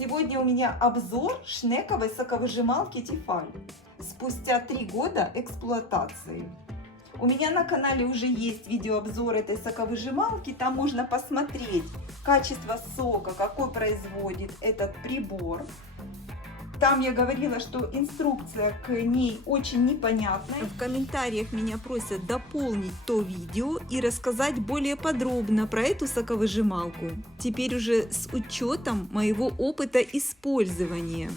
Сегодня у меня обзор шнековой соковыжималки Тефаль спустя 3 года эксплуатации. У меня на канале уже есть видеообзор этой соковыжималки, там можно посмотреть качество сока, какой производит этот прибор. Там я говорила, что инструкция к ней очень непонятная. В комментариях меня просят дополнить то видео и рассказать более подробно про эту соковыжималку. Теперь уже с учетом моего опыта использования.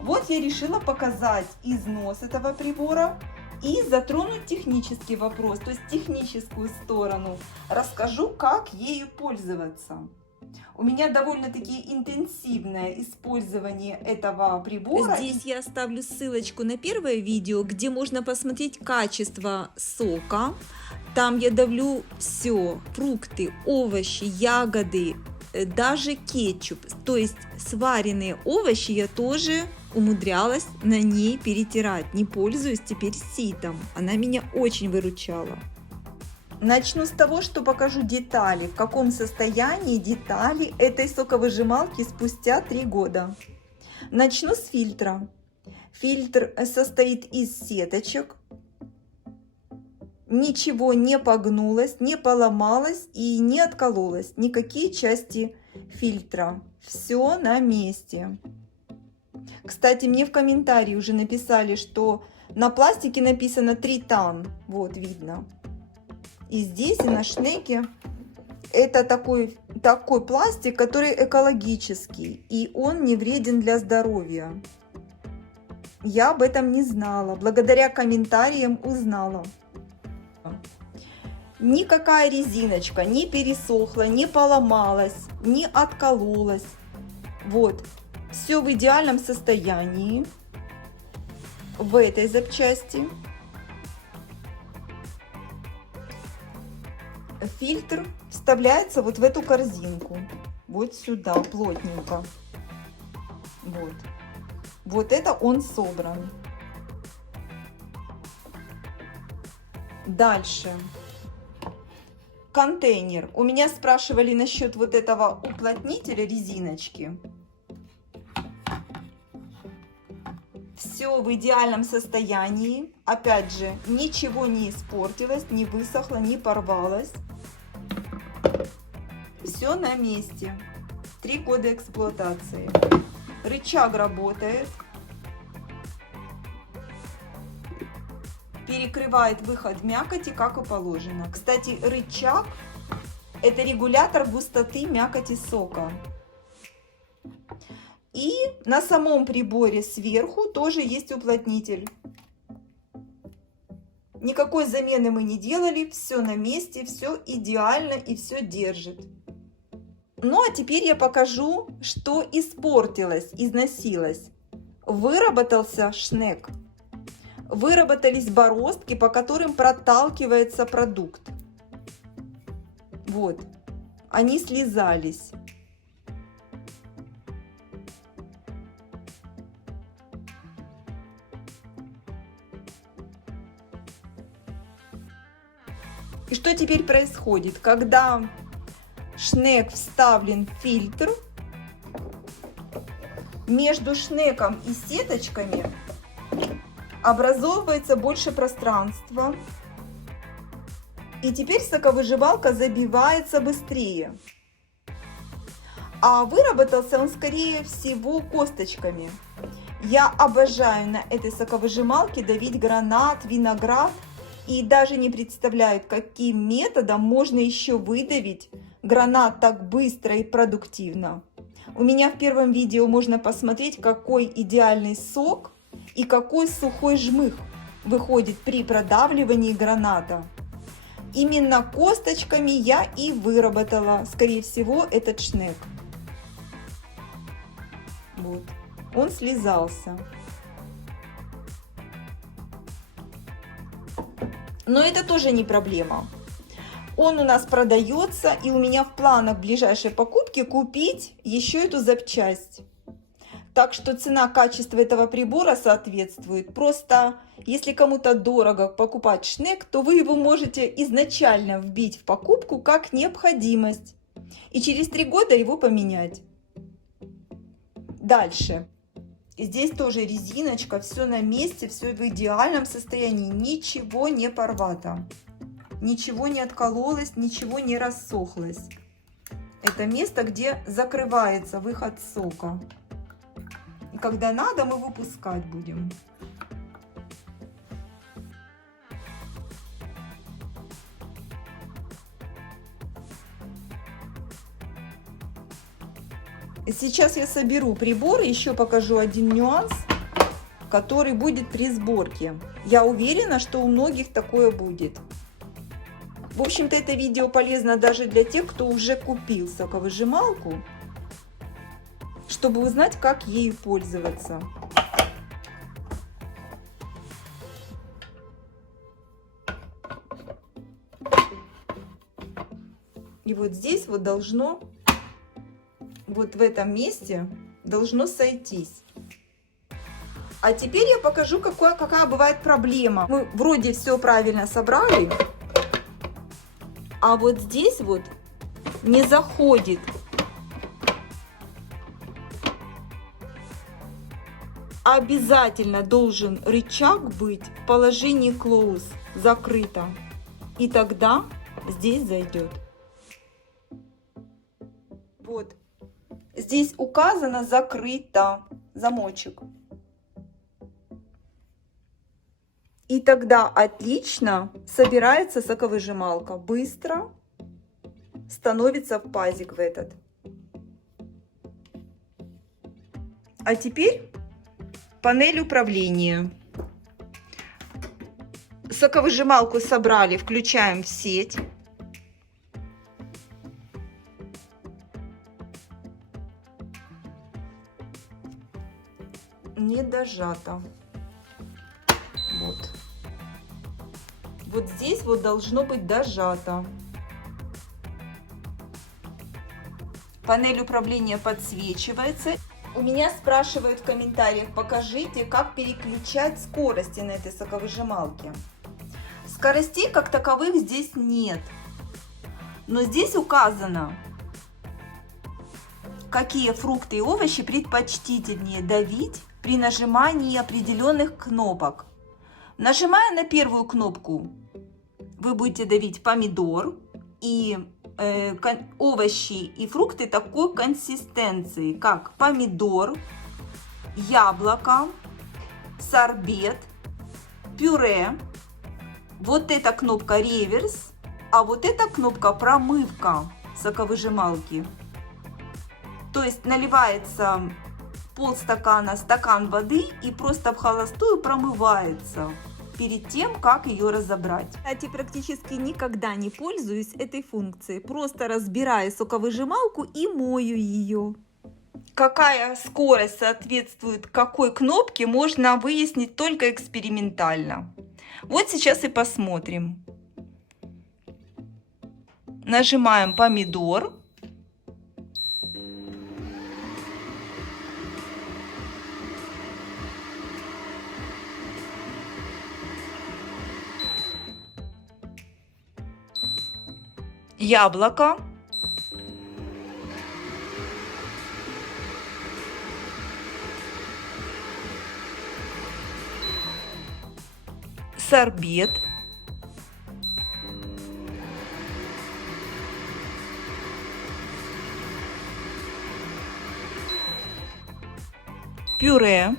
Вот я решила показать износ этого прибора и затронуть технический вопрос, то есть техническую сторону. Расскажу, как ею пользоваться. У меня довольно-таки интенсивное использование этого прибора. Здесь я оставлю ссылочку на первое видео, где можно посмотреть качество сока. Там я давлю все: фрукты, овощи, ягоды, даже кетчуп. То есть сваренные овощи я тоже умудрялась на ней перетирать. Не пользуюсь теперь ситом. Она меня очень выручала. Начну с того, что покажу детали, в каком состоянии детали этой соковыжималки спустя 3 года. Начну с фильтра. Фильтр состоит из сеточек. Ничего не погнулось, не поломалось и не откололось. Никакие части фильтра. Все на месте. Кстати, мне в комментарии уже написали, что на пластике написано тритан. Вот видно. И здесь, и на шнеке, это такой пластик, который экологический, и он не вреден для здоровья. Я об этом не знала, благодаря комментариям узнала. Никакая резиночка не пересохла, не поломалась, не откололась. Вот, все в идеальном состоянии в этой запчасти. Фильтр вставляется вот в эту корзинку, вот сюда, плотненько. Вот это он собран. Дальше. Контейнер. У меня спрашивали насчет вот этого уплотнителя резиночки. Все в идеальном состоянии. Опять же, ничего не испортилось, не высохло, не порвалось. Все на месте. 3 года эксплуатации. Рычаг работает. Перекрывает выход мякоти, как и положено. Кстати, рычаг — это регулятор густоты мякоти сока. И на самом приборе сверху тоже есть уплотнитель. Никакой замены мы не делали, все на месте, все идеально и все держит. Ну а теперь я покажу, что испортилось, износилось. Выработался шнек. Выработались бороздки, по которым проталкивается продукт. Вот, они слезались. И что теперь происходит, когда шнек вставлен в фильтр? Между шнеком и сеточками образовывается больше пространства. И теперь соковыжималка забивается быстрее. А выработался он, скорее всего, косточками. Я обожаю на этой соковыжималке давить гранат, виноград. И даже не представляют, каким методом можно еще выдавить гранат так быстро и продуктивно. У меня в первом видео можно посмотреть, какой идеальный сок и какой сухой жмых выходит при продавливании граната. Именно косточками я и выработала, скорее всего, этот шнек. Вот, он слезался. Но это тоже не проблема. Он у нас продается, и у меня в планах ближайшей покупки купить еще эту запчасть. Так что цена-качество этого прибора соответствует. Просто если кому-то дорого покупать шнек, то вы его можете изначально вбить в покупку как необходимость. И через 3 года его поменять. Дальше. Здесь тоже резиночка, все на месте, все в идеальном состоянии, ничего не порвато, ничего не откололось, ничего не рассохлось. Это место, где закрывается выход сока. И когда надо, мы выпускать будем. Сейчас я соберу приборы, еще покажу один нюанс, который будет при сборке. Я уверена, что у многих такое будет. В общем-то, это видео полезно даже для тех, кто уже купил соковыжималку, чтобы узнать, как ею пользоваться. И вот здесь вот должно, вот в этом месте должно сойтись. А теперь я покажу, какая бывает проблема. Мы вроде все правильно собрали, а вот здесь вот не заходит. Обязательно должен рычаг быть в положении close, закрыто. И тогда здесь зайдет. Вот. Здесь указано закрыто, замочек. И тогда отлично собирается соковыжималка. Быстро становится в пазик в этот. А теперь панель управления. Соковыжималку собрали, включаем в сеть. Не дожато. Вот. Вот здесь вот должно быть дожато. Панель управления подсвечивается. У меня спрашивают в комментариях, покажите, как переключать скорости на этой соковыжималке. Скоростей как таковых здесь нет. Но здесь указано, какие фрукты и овощи предпочтительнее давить при нажимании определенных кнопок. Нажимая на первую кнопку, вы будете давить помидор и овощи и фрукты такой консистенции, как помидор, яблоко, сорбет, пюре. Вот эта кнопка реверс, а вот эта кнопка промывка соковыжималки. То есть наливается полстакана, стакан воды и просто в холостую промывается перед тем, как ее разобрать. Кстати, практически никогда не пользуюсь этой функцией. Просто разбираю соковыжималку и мою ее. Какая скорость соответствует какой кнопке, можно выяснить только экспериментально. Вот сейчас и посмотрим. Нажимаем помидор. Яблоко. Сорбет. Пюре.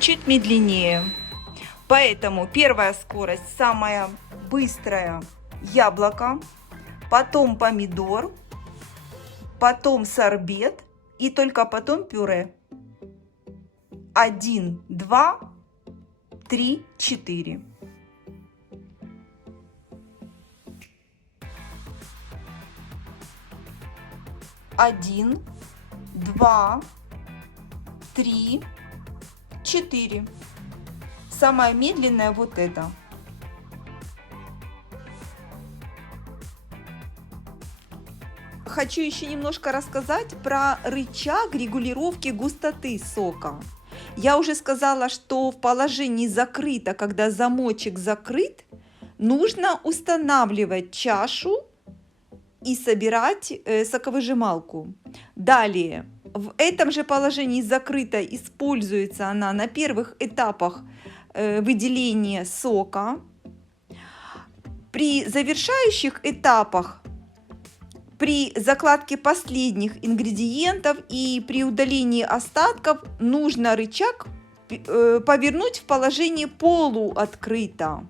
Чуть медленнее. Поэтому первая скорость самая быстрая — яблоко, потом помидор, потом сорбет и только потом пюре. 1, 2, 3, 4. Один, 2, 3, 4. Самая медленная вот эта. Хочу еще немножко рассказать про рычаг регулировки густоты сока. Я уже сказала, что в положении закрыто, когда замочек закрыт, нужно устанавливать чашу и собирать соковыжималку. Далее, в этом же положении закрыто используется она на первых этапах выделения сока. При завершающих этапах, при закладке последних ингредиентов и при удалении остатков нужно рычаг повернуть в положение полуоткрыто.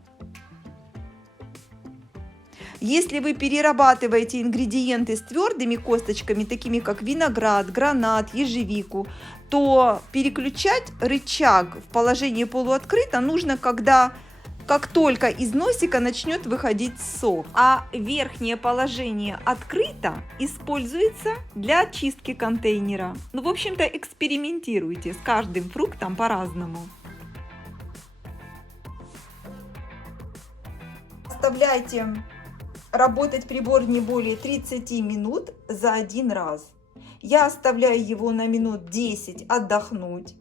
Если вы перерабатываете ингредиенты с твердыми косточками, такими как виноград, гранат, ежевику, то переключать рычаг в положение полуоткрыто нужно, как только из носика начнет выходить сок. А верхнее положение открыто используется для очистки контейнера. Ну, в общем-то, экспериментируйте с каждым фруктом по-разному. Оставляйте работать прибор не более 30 минут за один раз. Я оставляю его на минут 10 отдохнуть.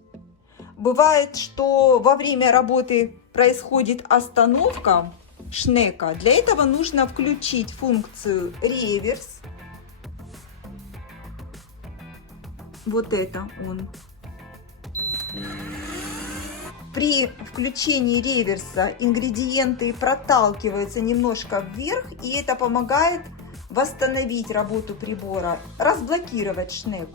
Бывает, что во время работы происходит остановка шнека. Для этого нужно включить функцию реверс. Вот это он. При включении реверса ингредиенты проталкиваются немножко вверх, и это помогает восстановить работу прибора, разблокировать шнек.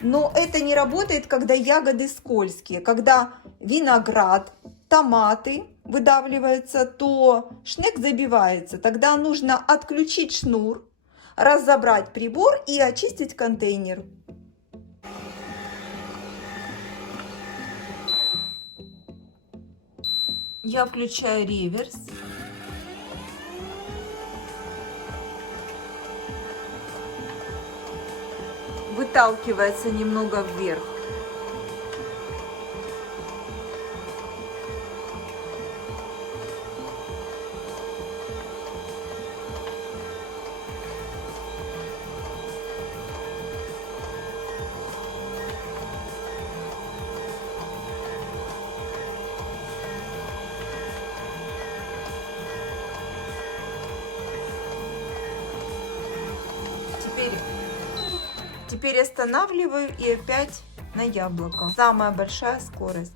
Но это не работает, когда ягоды скользкие. Когда виноград, томаты выдавливаются, то шнек забивается. Тогда нужно отключить шнур, разобрать прибор и очистить контейнер. Я включаю реверс. Выталкивается немного вверх. Теперь останавливаю и опять на яблоко. Самая большая скорость.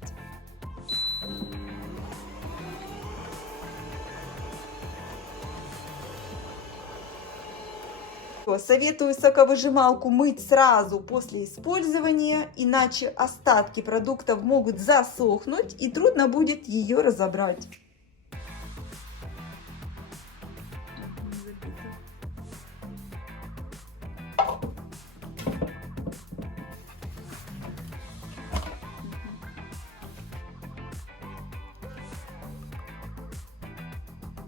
Советую соковыжималку мыть сразу после использования, иначе остатки продуктов могут засохнуть и трудно будет ее разобрать.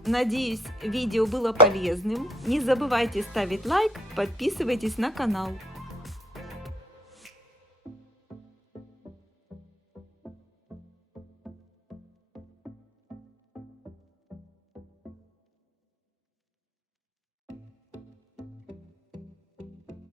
Надеюсь, видео было полезным. Не забывайте ставить лайк, подписывайтесь на канал.